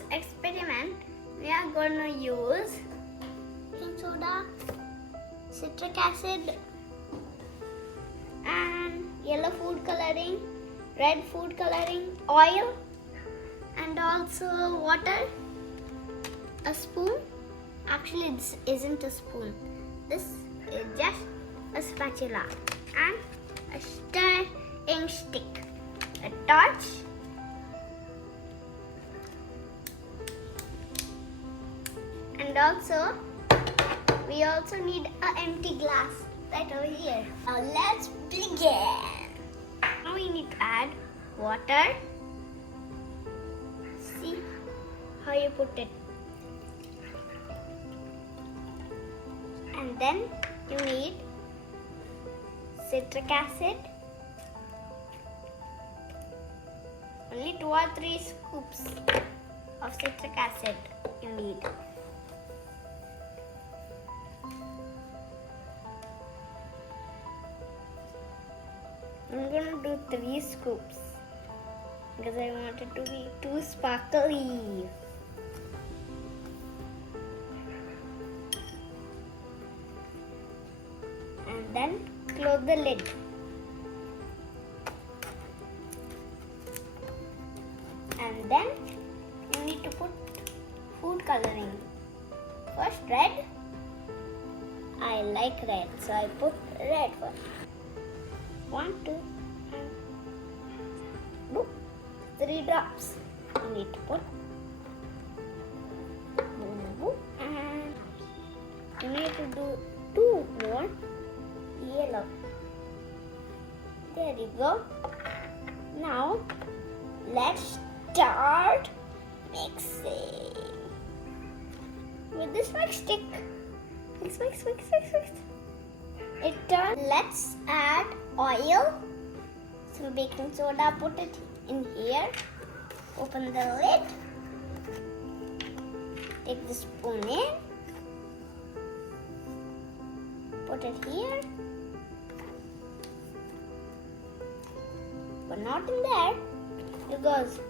this experiment, we are going to use baking soda, citric acid, and yellow food coloring, red food coloring, oil, and also water, a spoon. Actually, this isn't a spoon. This is just a spatula and a stirring stick, a torch, and also we also need an empty glass right over here. Now let's begin. Now we need to add water. See how you put it. And then you need citric acid. Only 2 or 3 scoops of citric acid you need. I'm gonna do 3 scoops because I want it to be too sparkly. And then close the lid. And then you need to put food coloring. First red. I like red, so I put red first. 1, 2, and 3 drops. You need to put. And you need to do 2 more yellow. There you go. Now let's start mixing with this mix stick. Mix. It turns. Let's add oil, some baking soda, put it in here, open the lid, take the spoon in, put it here, but not in there, it goes.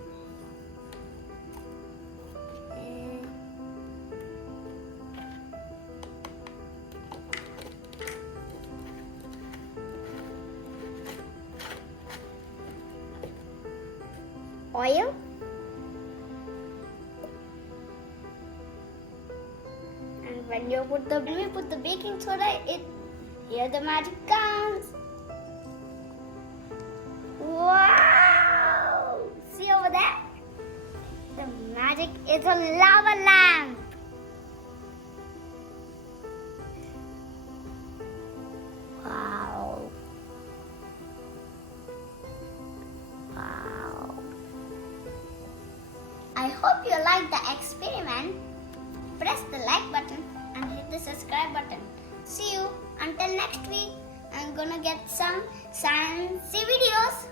Oil, and when you put the baking soda, here the magic comes. Wow! See over there? The magic is a lava lamp. Wow! I hope you liked the experiment. Press the like button and hit the subscribe button. See you until next week. I'm gonna get some sciencey videos.